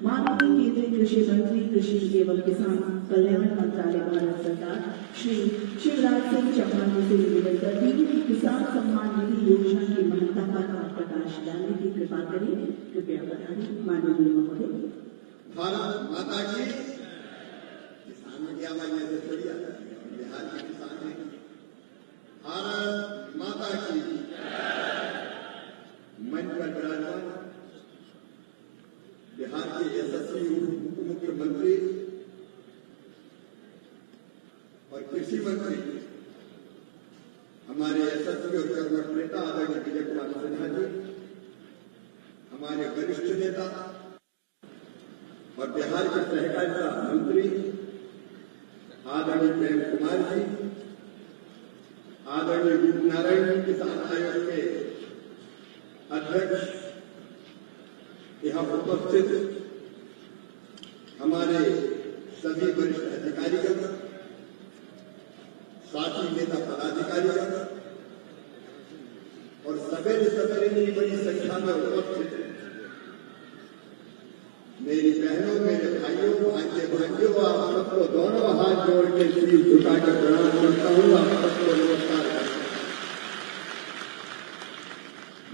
माननीय केंद्रीय कृषि मंत्री कृषि एवं किसान कल्याण मंत्रालय भारत सरकार श्री शिवराज सिंह चौहान जी से निवेदन करती हूँ कि किसान सम्मान निधि योजना की महत्ता पर आप प्रकाश डालने की कृपा करें। कृपया बताएं माननीय महोदय। भारत माता की किसानों की आवाज ऐसे थोड़ी आती है, बिहार के किसान हैं। भारत माता की मन पर विराजमान बिहार के यशस्वी उप मुख्यमंत्री और कृषि मंत्री हमारे यशस्वी और कर्मठ नेता आदरणीय विजय कुमार सिन्हा जी, हमारे वरिष्ठ नेता और बिहार के सहकारिता मंत्री आदरणीय प्रेम कुमार जी, आदरणीय रूपनारायण जी किसान आयोग के अध्यक्ष, यहाँ उपस्थित हमारे सभी वरिष्ठ अधिकारीगण, साथी नेता पदाधिकारीगण और सवेरे सवेरे की बड़ी संख्या में उपस्थित मेरी बहनों, मेरे भाइयों, भांजे भांजियों, आप सबको दोनों हाथ जोड़ के सिर झुकाकर प्रणाम करता हूँ। आप सबको नमस्कार करता हूँ।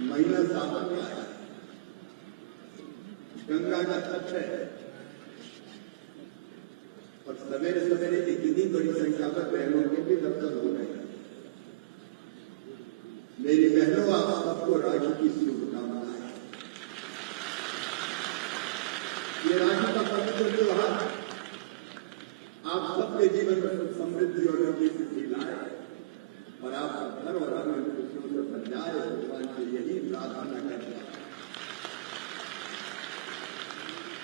महीना सावन का है, गंगा का तट है और सवेरे सवेरे इतनी बड़ी संख्या में बहनों के भी दर्शन हो रहे हैं। मेरी बहनों, आप सबको राखी की शुभकामनाएं। ये राखी का पवित्र त्योहार आप सबके जीवन में सुख समृद्धि और सिद्धि लाए और आपका घर और आंगन खुशियों से भर जाए। भगवान से यही प्रार्थना करते हैं।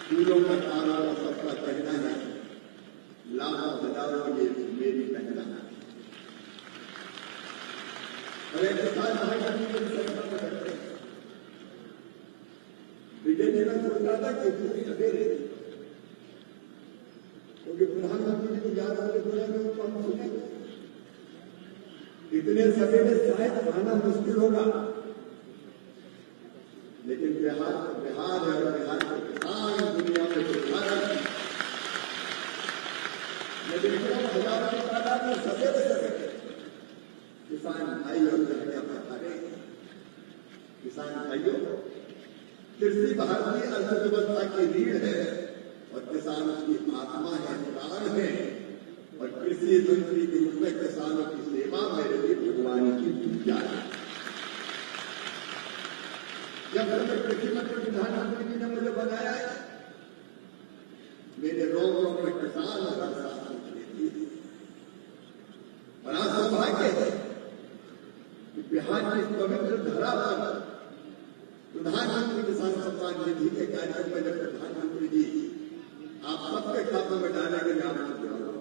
फूलों का तारा और सबका कहना है, लाखों हजारों ये मेरी पहना है। और एक किसान भाई बहन की संख्या में बैठे हैं। विजय जी ने सोचा था कि पूरी सवेरे, क्योंकि प्रधानमंत्री जी को याद आने बोलेंगे वो कम सुनेंगे, इतने सवेरे शायद आना मुश्किल होगा, लेकिन बिहार है और बिहार के किसान दुनिया में हजारों की तादाद में सवेरे सवेरे किसान भाई और बहनें पधारे। किसान भाइयों, कृषि भारतीय अर्थव्यवस्था की रीढ़ है और किसानों की आत्मा है, प्राण है। और कृषि मंत्री के रूप में किसानों की सेवा मेरे लिए भगवान की पूजा है। जब मैं कृषि मंत्री प्रधानमंत्री जी ने मुझे बनाया है, मेरे रोग में किसान और बड़ा सौभाग्य है कि बिहार की पवित्र धरा पर प्रधानमंत्री किसान सम्मान निधि के कार्यक्रम में जब प्रधानमंत्री जी आप सबके खातों में डालेंगे, मैं आपको बताऊंगा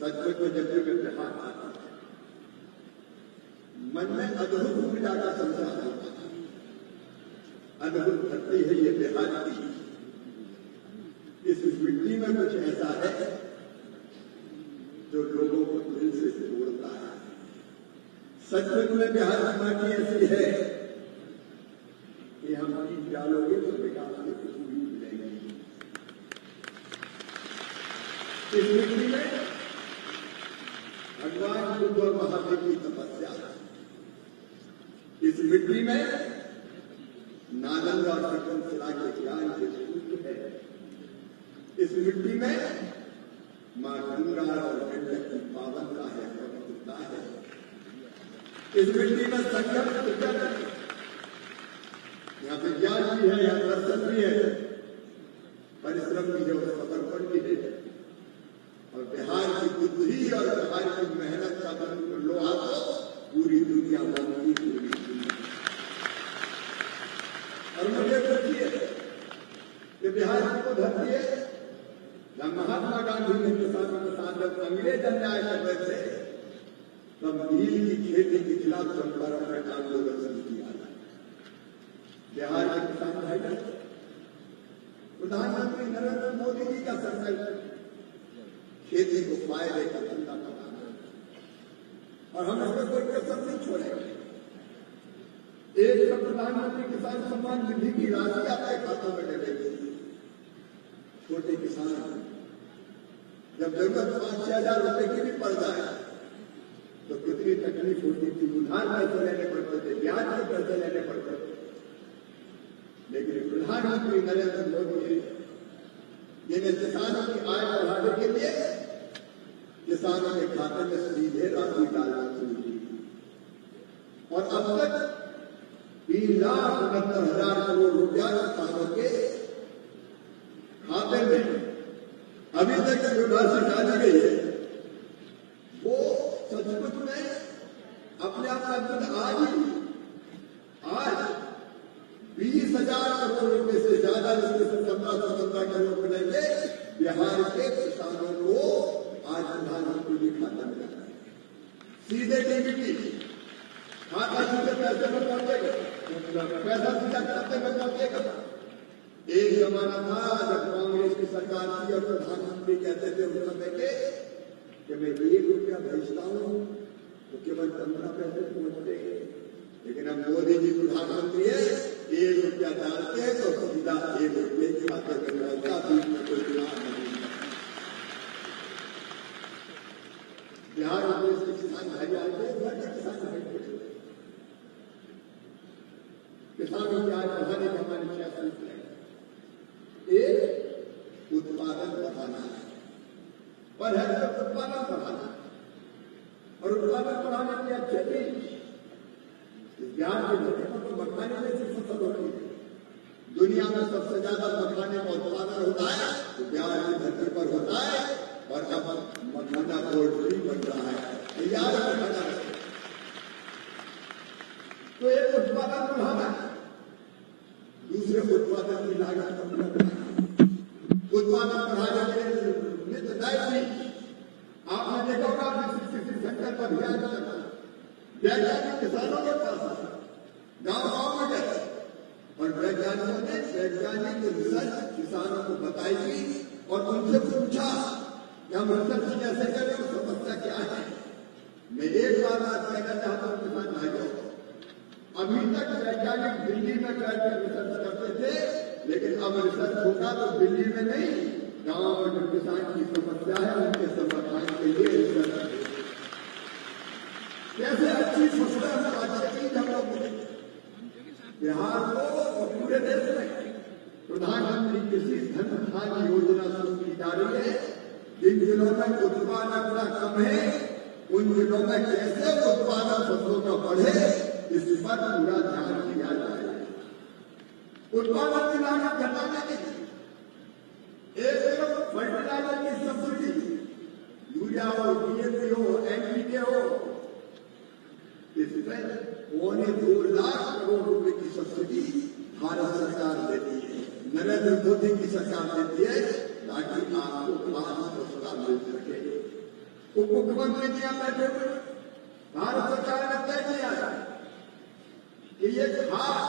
सचमुच में जब भी मैं बिहार आता था मन में अद्भुत ऊर्जा का संचार होता था। अद्भुत धरती है ये बिहार की। इस मिट्टी में कुछ ऐसा है जो लोगों को दिल से जोड़ता है। सचमुच में बिहार की माटी ऐसी है कि हम बीज डालोगे तो विकास की खुशबू मिलेगी। इस मिट्टी में भगवान बुद्ध और महावीर की तपस्या है। इस मिट्टी में नालंदा और तक्षशिला के ज्ञान के सूत्र है। इस मिट्टी में मां गंगा और गंडक की पावनता है, पवित्रता है। इस मिट्टी में संगम सृजन, यहाँ विज्ञान भी है, यहाँ दर्शन भी है, परिश्रम भी है और समर्पण भी है। और बिहार की बुद्धि और बिहार की मेहनत का लोहा तो पूरी दुनिया मानती, पूरी दुनिया। और मुझे खुशी है कि बिहार की वो धरती है जहाँ महात्मा गांधी ने किसानों के साथ जब अंग्रेज अन्याय कर रहे थे तब नील की खेती के खिलाफ चंपारण में आंदोलन शुरू किया। बिहार के किसान भाई, प्रधानमंत्री नरेंद्र मोदी जी का संकल्प खेती को फायदे का धंधा बनाना और हम इसमें कोई कसर नहीं छोड़ेंगे। एक प्रधानमंत्री किसान सम्मान निधि की राशि आपके खातों में डलेगी। जब जरूरत 5-6 हजार रुपए की भी पड़ जाए तो कितनी तकलीफ होती थी, उधार पैसे लेने पड़ते थे, ब्याज के पैसे लेने पड़ते थे। लेकिन प्रधानमंत्री नरेंद्र मोदी जिन्हें किसानों की आय बढ़ाने के लिए किसानों के खाते में सीधे राशि डालना शुरू की और अब तक 3,69,000 करोड़ रुपया किसानों के खाते में अभी तक जो राशि डाली गई है वो सचमुच में अपने आप का आज 20,000 करोड़ रुपए से ज्यादा जिसमें से 15 करोड़ मिलेंगे बिहार के किसानों को आज प्रधानमंत्री जी खाता में जाना है। सीधे डीबीटी खाता सीधे पैसे में पहुंचेगा, पैसा सीधा खाते में पहुंचेगा। एक जमाना था जब कांग्रेस की सरकार थी और प्रधानमंत्री कहते थे उस समय के कि मैं 1 रुपया भेजता हूं तो केवल 15 पैसे पहुंचते हैं। लेकिन अब मोदी जी प्रधानमंत्री है, 1 रुपया डालते हैं तो सीधा 1 रुपये की खाते में पहुंचता, बीच में कोई चुनाव नहीं। बिहार प्रदेश के किसान भाई आए थे, किसान भाई किसानों की आय बढ़ाने का हमारी क्या संकल्प है? एक उत्पादन बढ़ाना है, पर है तो उत्पादन बढ़ाना और उत्पादन बढ़ाने की अच्छे चीज बिहार के लोगों को तो मखाने में से फसल होती है। दुनिया में सबसे ज्यादा मखाने का उत्पादन होता है तो बिहार की धरती पर होता है और अब मखाना बोर्ड भी बन रहा है, तैयार मखाना। तो एक उत्पादन बढ़ाना, दूसरे उत्पादन की लागत कम करना। उत्पादन बढ़ाने के लिए नित्य आपने देखा होगा कृषि संकल्प अभियान चलता है, वैज्ञानिक किसानों के पास गांव में गए और वैज्ञानिकों ने वैज्ञानिक रिसर्च किसानों को बताई और उनसे पूछा कि हम रिसर्च कैसे करें और समस्या क्या है। मैं एक बात आज कहना चाहता हूं किसान भाइयों, अभी तक वैज्ञानिक दिल्ली में बैठकर रिसर्च करते थे, लेकिन अब रिसर्च होगा तो दिल्ली में नहीं, गांव में जो किसान की समस्या है उनके समाधान के लिए रिसर्च कैसे अच्छी फसलें हम लोग बिहार को और पूरे देश में प्रधानमंत्री कृषि धन योजना शुरू की जा रही है। जिन जिलों में उत्पादन का कम है उन जिलों में कैसे उत्पादन फसलों का बढ़े इस पर पूरा ध्यान दिया जाए। उत्पादन की लागत घटाने के लिए एक तरफ फर्टिलाइजर की सब्सिडी, यूरिया हो, डीएपी हो, एनपीके हो, इसमें 2 लाख करोड़ रुपए की सब्सिडी भारत सरकार देती है, नरेंद्र मोदी की सरकार देती है, ताकि आपको खाद सस्ता मिल सके। उप मुख्यमंत्री जी यहाँ बैठे हुए, भारत सरकार ने तय किया है कि ये खाद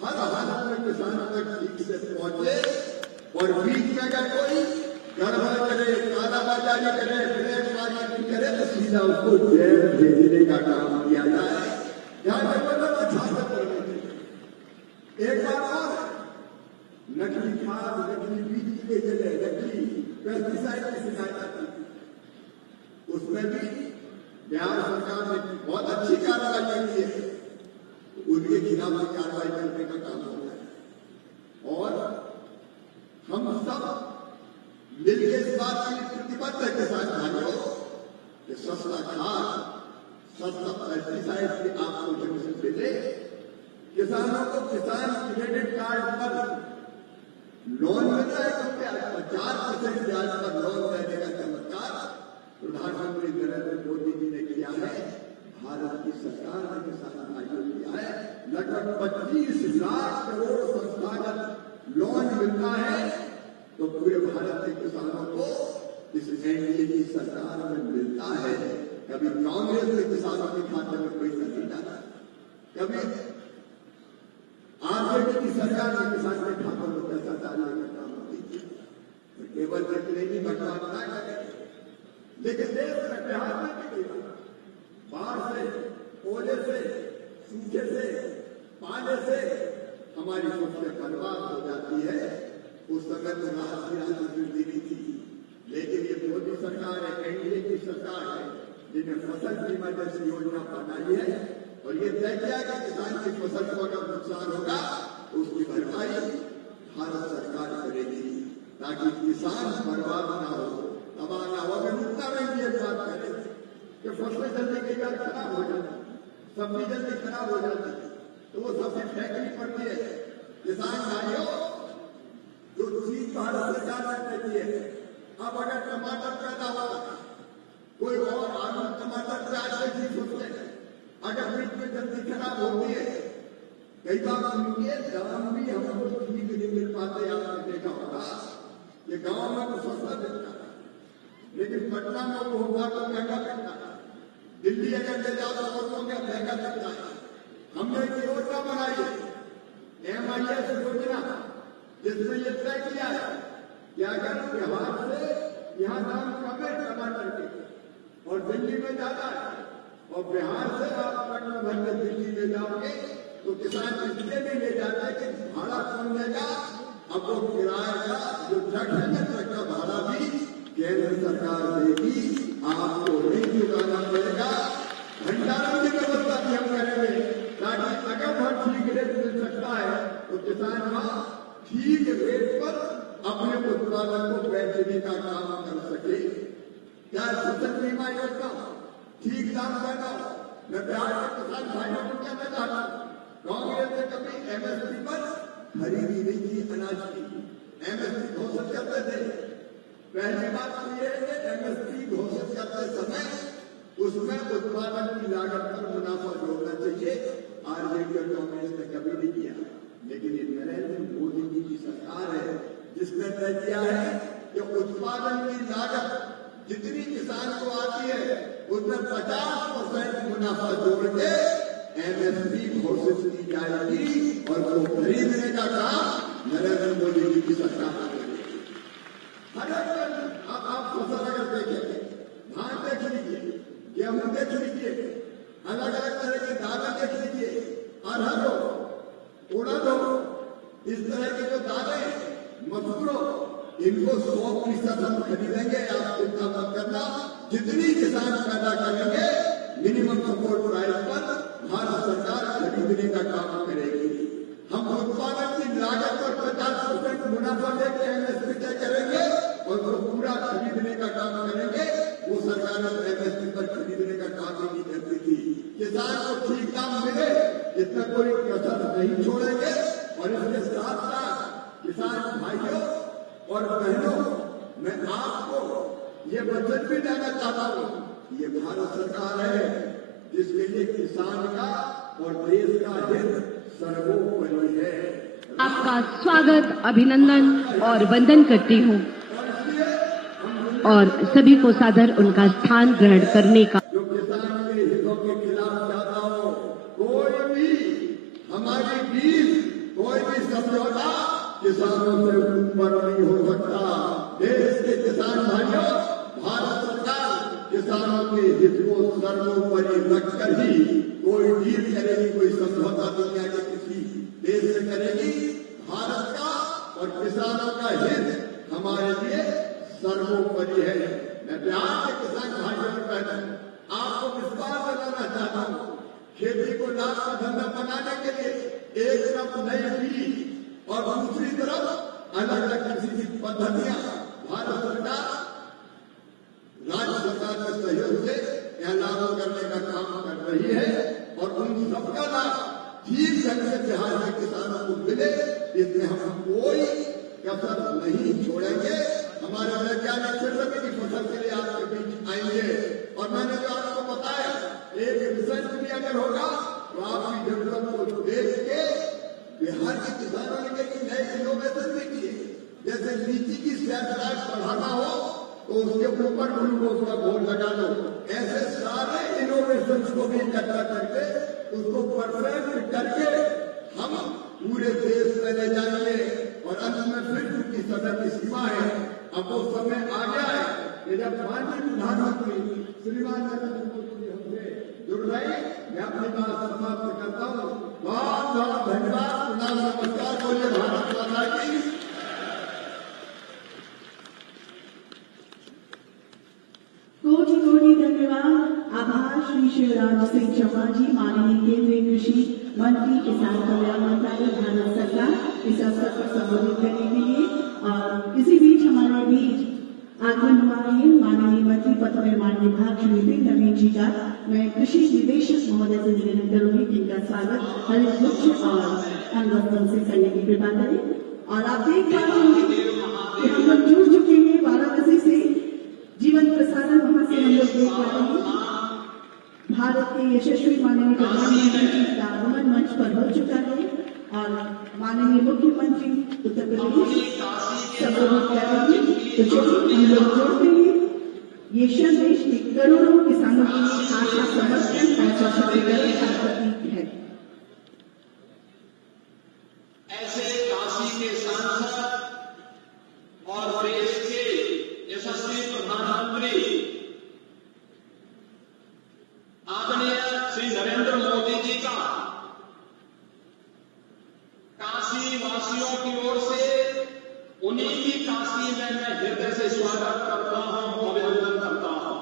हर हालत में किसानों तक ठीक से पहुंचे और बीच में अगर कोई गड़बड़ करे, कालाबाजारी करे, ब्रेक मार्केटिंग करे तो सीधा उसको जेल भेजने का काम किया जाए। ध्यान रखना छात्र करने के एक बार और नकली खाद, नकली बीज के जगह नकली पेस्टिसाइड की शिकायत आती थी, उसमें भी बिहार सरकार ने बहुत अच्छी कार्रवाई की है, उनके खिलाफ कार्रवाई करने का काम होता है। और हम सब मिलकर इस बात के लिए प्रतिबद्ध है किसान भाइयों कि सस्ता खाद, सस्ता पेस्टिसाइड की आपको जमीन से मिले। किसानों को किसान क्रेडिट कार्ड पर लोन मिल रहा है, 50% ब्याज पर लोन देने का चमत्कार प्रधानमंत्री नरेंद्र मोदी जी ने किया है, भारत की सरकार ने किसान भाइयों किया है। लगभग 25 लाख करोड़ संस्थागत लोन मिलता है तो पूरे भारत के किसानों को इस एनडीए की सरकार में मिलता है। कभी कांग्रेस के किसानों के खाते में पैसा नहीं डाला, कभी आरजेडी की सरकार ने किसान के खातों में पैसा डालने का काम नहीं किया। केवल नहीं बंटवारा करें, लेकिन देश में बिहार में भी बाढ़ से, ओले से, सूखे से, पाले से हमारी फसलें बर्बाद हो जाती है। उस समय तो राहत भी देनी थी, बीमा जैसी योजना बनाई है और ये तय किया कि किसान की फसल को अगर नुकसान होगा तो उसकी भरपाई भारत सरकार करेगी ताकि किसान बर्बाद ना हो, तबाह ना हो। अगर रुकना नहीं ये बात करें कि फसलें जल्दी कई बार खराब हो जाती, सब्जी जल्दी खराब हो जाती तो वो सब्जी फेंकनी पड़ती है। किसान भाइयों, जो चीज भारत सरकार ने तय की है, अब अगर टमाटर पैदा हो रहा है, कोई और आलू टमाटर प्याज जैसी फसलें अगर बीच में जल्दी खराब होती है, कई बार उनके दाम भी हमको ठीक नहीं मिल पाते। आपने देखा होगा कि गांव में तो सस्ता बिकता है, लेकिन पटना में वो होगा तो महंगा बिकता है, दिल्ली अगर ले जाओ तो और क्या महंगा बिकता है। हमने एक योजना बनाई MIS योजना, जिसमें ये तय किया है कि अगर बिहार से यहाँ दाम कम है टमाटर के और दिल्ली में ज्यादा है और बिहार से आप पटना भर में दिल्ली ले जाओगे तो किसान इसलिए नहीं ले जाते कि भाड़ा कौन देगा। अब वो किराए का जो ट्रक है ना, ट्रक का भाड़ा भी केंद्र सरकार देगी, आपको नहीं चुकाना पड़ेगा। भंडारण की व्यवस्था भी हम करेंगे ताकि अगर वह ठीक रेट मिल सकता है तो किसान वहां ठीक रेट पर अपने उत्पादन को बेचने का काम कर सके। क्या फसल बीमा योजना ठीक दाम पैदा हो। मैं बिहार के किसान भाइयों को कहना चाहता हूँ, कांग्रेस ने कभी MSP पर खरीदी नहीं की अनाज की। MSP घोषित करते थे, पहली बात तो ये है कि MSP घोषित करते समय उसमें उत्पादन की लागत पर मुनाफा जोड़ना चाहिए। आरजेडी और कांग्रेस ने कभी नहीं किया, लेकिन ये नरेंद्र मोदी जी की सरकार है जिसने तय किया है कि उत्पादन की लागत जितनी किसान को आती है उसमें 50% मुनाफा जोड़ के MSP घोषित की जाएगी और वो खरीदने का काम नरेंद्र मोदी जी की सरकार करेगी। हर एक आप फसल अगर देखेंगे, धान देख लीजिए, गेहूं देख लीजिए, अलग अलग तरह की दालें देख लीजिए, अरहर हो, उड़द हो, इस तरह की जो दालें, मसूर हो, इनको 100% हम खरीदेंगे। आप चिंता मत करना, जितनी किसान पैदा करेंगे मिनिमम सपोर्ट प्राइस पर भारत सरकार खरीदने का काम करेगी। हम उत्पादन की लागत पर 50% मुनाफा देकर MSP तय करेंगे और वो पूरा खरीदने का काम करेंगे। वो सरकार MSP पर खरीदने का काम ही नहीं करती थी। किसान को ठीक दाम मिले, इसमें कोई कसर नहीं छोड़ेंगे। और इसके साथ साथ किसान भाइयों और बहनों, मैं आपको ये वचन भी देना चाहता हूँ, ये भारत सरकार है जिसके लिए किसान का और देश का हित सर्वोपरि है। आपका स्वागत, अभिनंदन और वंदन करती हूँ और सभी को सादर उनका स्थान ग्रहण करने का। जो किसान के हितों के खिलाफ जाता हो, कोई भी हमारी डील, कोई भी समझौता किसानों से ऊपर नहीं हो सकता। देश के किसान भाइयों, भारत सरकार किसानों के हित को सर्वोपरि रखकर ही कोई डील करेगी, कोई समझौता दुनिया के किसी देश से करेगी। भारत का और किसानों का हित हमारे लिए सर्वोपरि है। मैं बिहार के किसान भाइयों और बहनों आपको विश्वास दिलाना चाहता हूँ, खेती को लाभ का धंधा बनाने के लिए एक तरफ नई बीज और दूसरी तरफ अलग अलग कृषि की पद्धतियां भारत सरकार राज्य सरकार के सहयोग से यह लागू करने का काम कर रही है और उन सबका लाभ ठीक ढंग से बिहार के किसानों को मिले, इसमें हम कोई कसर नहीं छोड़ेंगे। हमारे वैज्ञानिक फिर की फसल के लिए आपके बीच आएंगे और मैंने जो आपको बताया, एक रिसर्च भी अगर होगा तो आपकी जरूरत को देख के बिहार के किसानों ने कई नए इनोवेशन भी किए। जैसे लीची की सेहत बढ़ाना हो तो उसके ऊपर ग्लूकोज का घोल लगा लो। ऐसे सारे इनोवेशन को भी इकट्ठा करके उसको परफेक्ट करके हम पूरे देश में ले जाएंगे। और अंत में फिर चूंकि समय की सीमा है, अब वो समय आ गया है कि जब माननीय प्रधानमंत्री श्रीमान नरेंद्र मोदी जी हमसे जुड़ रहे। मैं अपनी बात समाप्त करता हूँ। बहुत बहुत धन्यवाद, प्रणाम, नमस्कार, बोलिए भारत माता की। कोटि कोटि धन्यवाद, आभार श्री शिवराज सिंह चौहान जी, माननीय केंद्रीय कृषि मंत्री, किसान कल्याण मंत्रालय, भारत सरकार, इस अवसर पर संबोधित करने के लिए। और इसी बीच हमारे बीच आगमन हुआ है माननीय मंत्री पथ निर्माण विभाग श्री नितिन नवीन जी का। मैं कृषि निदेशक महोदय से निवेदन करूंगी कि इनका स्वागत हरित वृक्ष और अंगवस्त्रों से करने की कृपा करें। और आप देख पा रहे होंगे कि हम लोग जुड़ चुके हैं वाराणसी से, जीवन प्रसारण वहां से हम लोग देख पा रहे हैं। भारत के यशस्वी माननीय प्रधानमंत्री जी का आगमन मंच पर हो चुका है और माननीय मुख्यमंत्री उत्तर प्रदेश संबोधित कर रहे हैं। तो चलिए हम लोग जोड़ते हैं ये संदेश कि करोड़ों किसानों के लिए आशा, समर्थन और सशक्तिकरण का प्रतीक है। ऐसे काशी के सांसद और देश के यशस्वी प्रधानमंत्री आदरणीय श्री नरेंद्र मोदी जी का काशी वासियों की ओर से उन्हीं की काशी में मैं हृदय से स्वागत करता हूं, अभिनंदन करता हूं।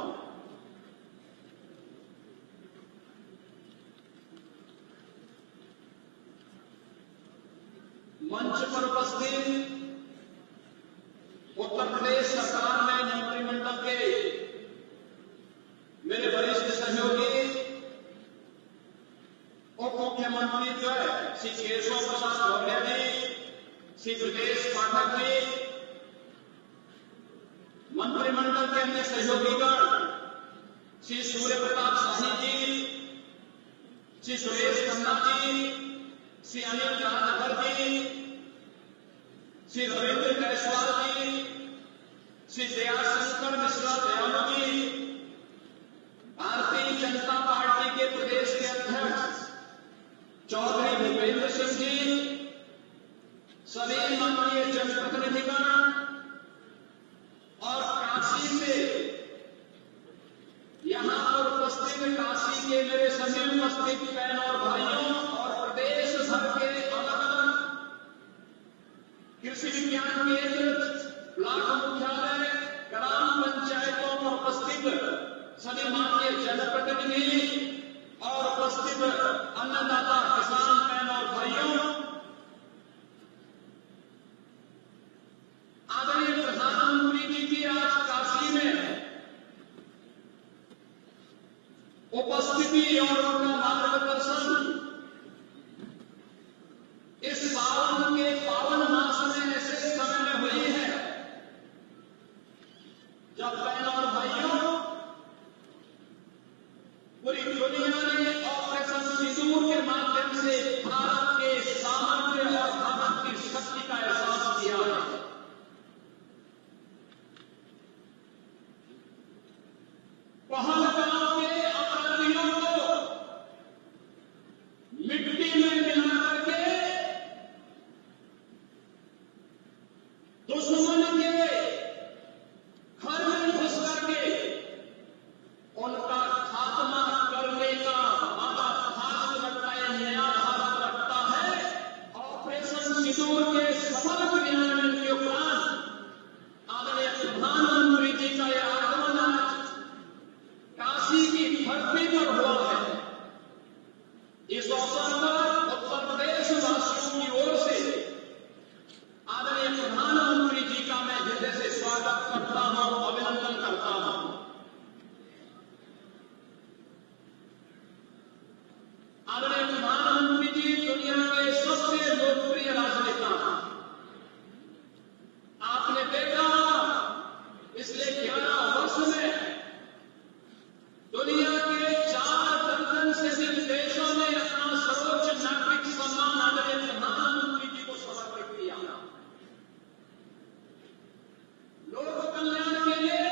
मंच पर उपस्थित उत्तर प्रदेश सरकार में मंत्रिमंडल के मेरे वरिष्ठ सहयोगी उप मुख्यमंत्री जो है श्री केशव प्रसाद मौर्य जी, श्री ब्रजेश पाठक जी, मंत्रिमंडल के अन्य सहयोगीगण श्री सूर्य प्रताप शाही जी, श्री सुरेश खन्ना जी, श्री अनिल राजभर जी, श्री रविंद्र जायसवाल जी, श्री दयाशंकर मिश्रा दयालु जी, भारतीय जनता पार्टी के प्रदेश के अध्यक्ष चौधरी भूपेंद्र सिंह जी, सभी माननीय जनप्रतिनिधिगण और काशी से यहां पर उपस्थित काशी के मेरे सभी उपस्थित बहन और भाइयों और प्रदेश भर के अलग अलग कृषि विज्ञान केंद्र, ब्लॉक मुख्यालय, ग्राम पंचायतों में उपस्थित सभी माननीय जनप्रतिनिधि और उपस्थित अन्नदाता किसान बहन और भाइयों, आदरणीय प्रधानमंत्री जी की आज काशी में उपस्थिति और उनका मार्गदर्शन इस सावन के पावन मास में ऐसे समय में हुई है जब बहनों और भाइयों पूरी दुनिया ने ऑपरेशन सिंदूर के माध्यम से भारत के सामर्थ्य और भारत की शक्ति का एहसास किया है। पहलगाम के अपराधियों को मिट्टी में मिला करके दुश्मन के घर में घुस करके उनका खात्मा करने का वादा भारत रखता है, नया भारत रखता है। ऑपरेशन सिंदूर के सफल क्रियान्वयन के उपरांत आदरणीय प्रधानमंत्री जी का यह आगमन आज काशी की धरती पर हुआ है। इस अवसर पर उत्तर प्रदेश वासियों की ओर से आदरणीय प्रधानमंत्री जी का मैं हृदय से स्वागत करता हूं, अभिनंदन करता हूं। आदरणीय प्रधानमंत्री जी दुनिया के सबसे लोकप्रिय राजनेता हैं। आपने देखा पिछले 11 वर्ष में दुनिया के 4 दर्जन से अधिक देशों ने अपना सर्वोच्च नागरिक सम्मान आदरणीय प्रधानमंत्री जी को समर्पित किया। लोक कल्याण के लिए,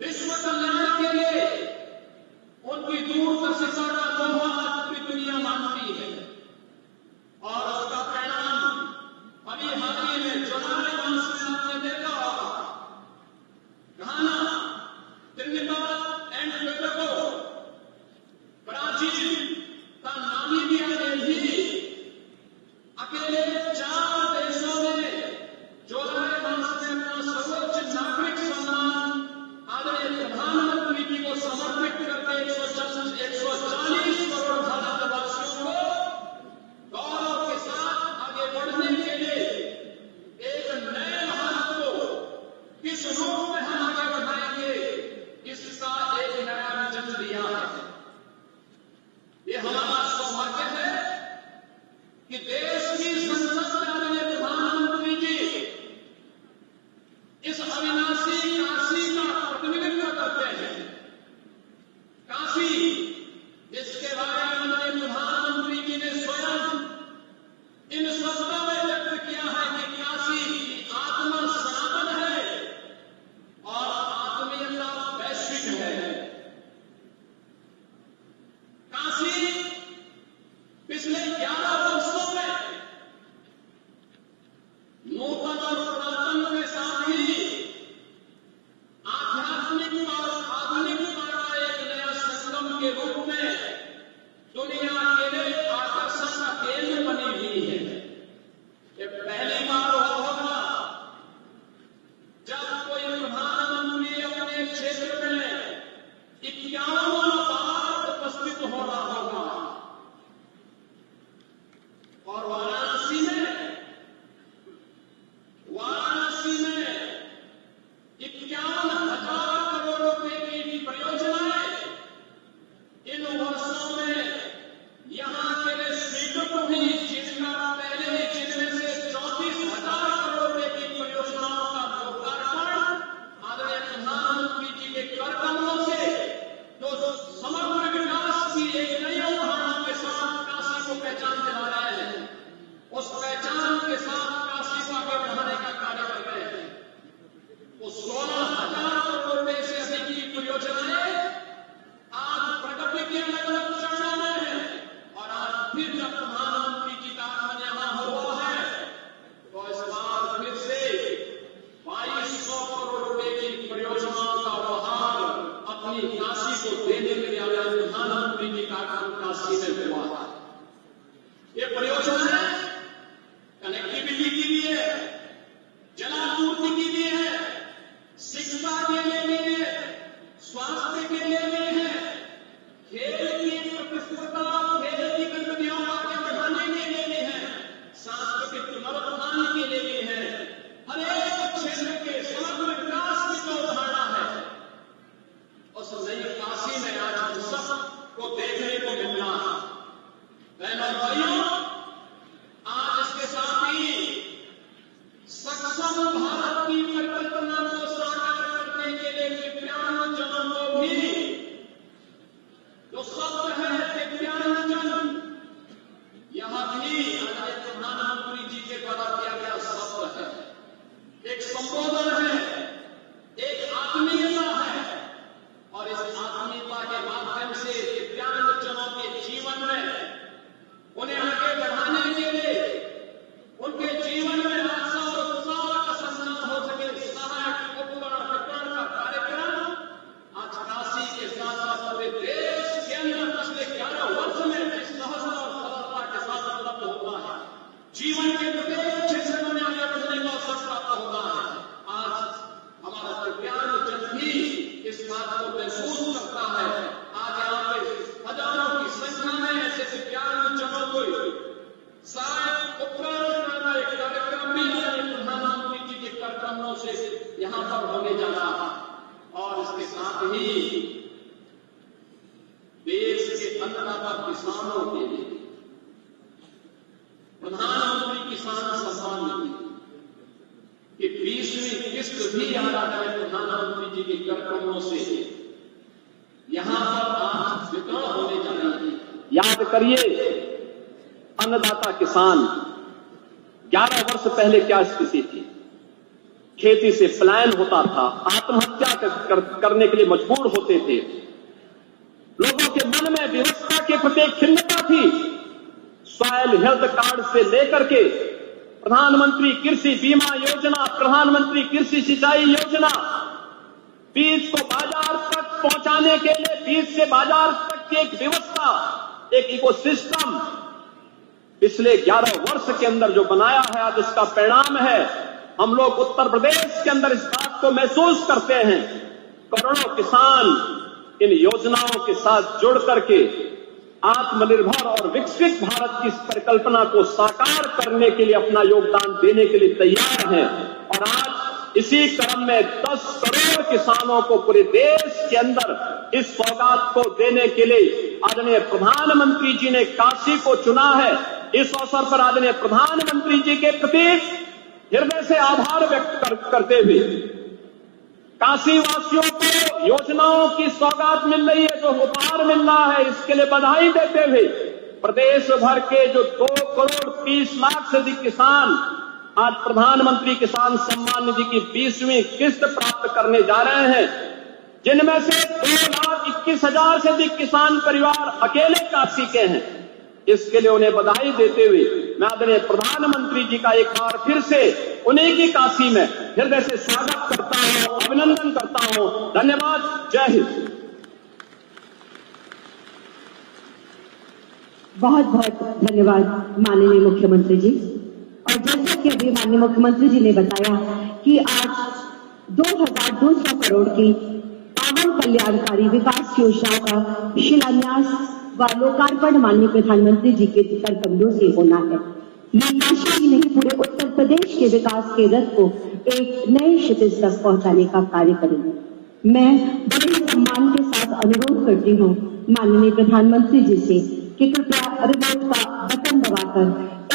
विश्व कल्याण के लिए उनकी दूरदर्शिता का लोहा आज पूरी दुनिया मानती है और उसका परिणाम अभी हाल ही में जुलाई मास में आपने देखा होगा। घाना, त्रिनिदाद एंड टोबैगो, ब्राजील का नामीबिया में भी अकेले 4 देशों ने जुलाई मास में अपना सर्वोच्च नागरिक सम्मान आदरणीय प्रधानमंत्री जी को जीवन के प्रत्येक क्षेत्र में आगे बढ़ने का अवसर प्राप्त होता है। आज हमारा दिव्यांग जन भी इस बात को महसूस करता है। आज यहाँ पे हजारों की संख्या में ऐसे दिव्यांग जनों को शायद उपकरण का एक कार्यक्रम भी प्रधानमंत्री जी के कार्यक्रमों से यहाँ पर होने जा रहा है। और इसके साथ ही देश के अन्नदाता किसानों के लिए प्रधानमंत्री किसान सम्मान निधि की 20वीं किस्त भी आ रहा है प्रधानमंत्री जी के कार्यक्रमों से यहां पर आज वितरण होने जा रही है। याद करिए, अन्नदाता किसान 11 वर्ष पहले क्या स्थिति थी। खेती से पलायन होता था, आत्महत्या करने के लिए मजबूर होते थे। लोगों के मन में व्यवस्था के प्रति खिन्नता थी। सॉयल हेल्थ कार्ड से लेकर के प्रधानमंत्री कृषि बीमा योजना, प्रधानमंत्री कृषि सिंचाई योजना, बीज को बाजार तक पहुंचाने के लिए बीज से बाजार तक की एक व्यवस्था, एक इकोसिस्टम पिछले 11 वर्ष के अंदर जो बनाया है, आज उसका परिणाम है। हम लोग उत्तर प्रदेश के अंदर इस बात को महसूस करते हैं। करोड़ों किसान इन योजनाओं के साथ जुड़ करके आत्मनिर्भर और विकसित भारत की इस परिकल्पना को साकार करने के लिए अपना योगदान देने के लिए तैयार हैं। और आज इसी क्रम में 10 करोड़ किसानों को पूरे देश के अंदर इस सौगात को देने के लिए आदरणीय प्रधानमंत्री जी ने काशी को चुना है। इस अवसर पर आदरणीय प्रधानमंत्री जी के प्रति हृदय से आभार व्यक्त करते हुए काशी वासियों को योजनाओं की सौगात मिल रही है, जो उपहार मिल रहा है, इसके लिए बधाई देते हुए प्रदेश भर के जो 2 करोड़ 30 लाख से अधिक किसान आज प्रधानमंत्री किसान सम्मान निधि की 20वीं किस्त प्राप्त करने जा रहे हैं, जिनमें से 2,21,000 से अधिक किसान परिवार अकेले काशी के हैं। इसके लिए उन्हें बधाई देते हुए मैं आदरणीय प्रधानमंत्री जी का एक बार फिर से उन्हीं की काशी में हृदय से स्वागत करता हूं, अभिनंदन करता हूं। धन्यवाद। जय हिंद। बहुत बहुत धन्यवाद माननीय मुख्यमंत्री जी। और जैसा कि अभी माननीय मुख्यमंत्री जी ने बताया कि आज 2,200 करोड़ की आम कल्याणकारी विकास योजनाओं का शिलान्यास व लोकार्पण माननीय प्रधानमंत्री जी के कर कमलों से होना है। ये काशी ही नहीं, पूरे उत्तर प्रदेश के विकास के रथ को एक नए क्षितिज तक पहुंचाने का कार्य करेंगे। मैं बड़े सम्मान के साथ अनुरोध करती हूँ माननीय प्रधानमंत्री जी से कि कृपया रिमोट का बटन दबाकर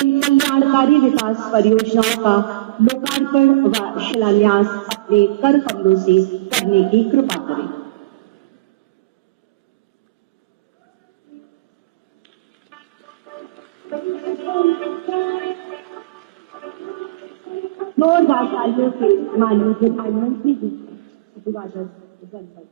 इन कल्याणकारी विकास परियोजनाओं का लोकार्पण व शिलान्यास अपने कर कमलों से करने की कृपा करें। जोरदार तालियों से माननीय प्रधानमंत्री जी अभिवादन जनपद।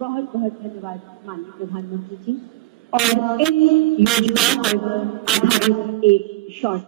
बहुत बहुत धन्यवाद माननीय प्रधानमंत्री जी। और इन योजनाओं पर आधारित एक शॉर्ट